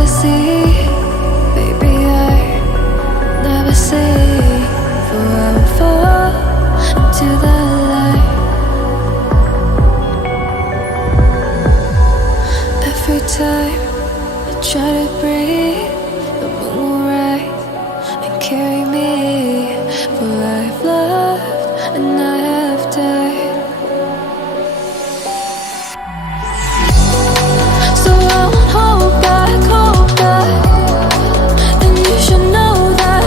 I see, baby, I never see. For I will fall into the light. Every time I try to breathe, the moon will rise and carry me. For I have loved and I have died. So I won't hold back, hold back. And you should know that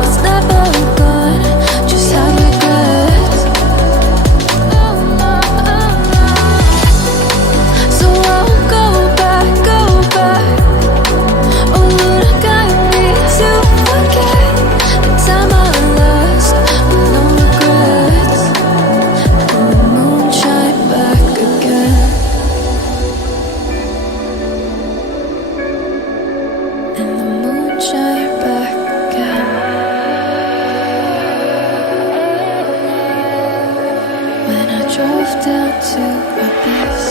was never gone. Just have regrets. So I won't go back, go back. Oh Lord, I got me to forget the time I lost with no regrets. And the moon shine back again. And the moon shine back again. When I drove down to abyss,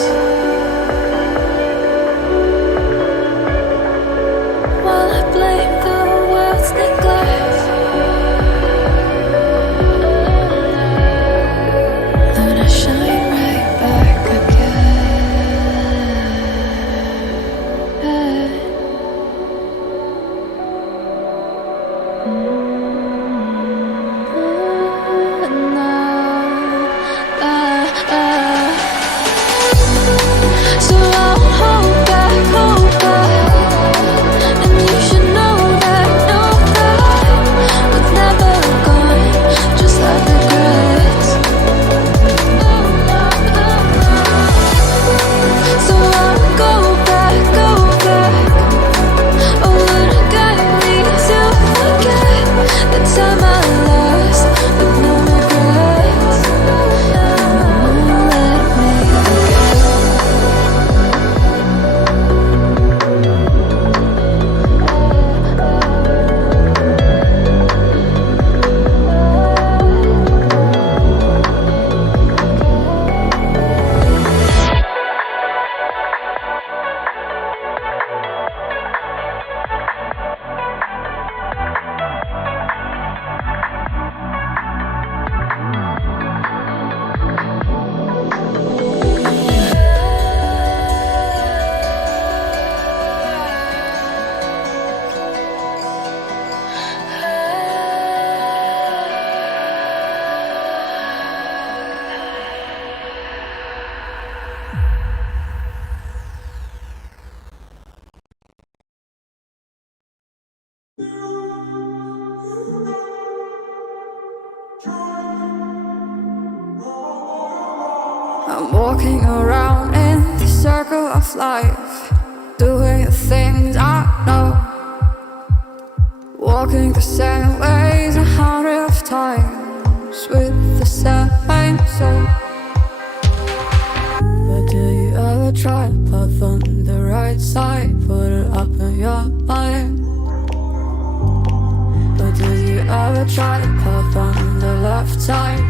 while I blame the world's neglect, then I shine right back again. So I won't hold back, hold back. And you should know that was never gone. Just like regrets. So I won't go back, go back. Oh Lord, I got me to forget the time I lost with no regrets. And the moon let me forget. I'm walking around in the circle of life, doing the things I know, walking the same ways 100 times with the same soul. But do you ever try to path on the right side, put it up in your mind? But do you ever try to path on the left side?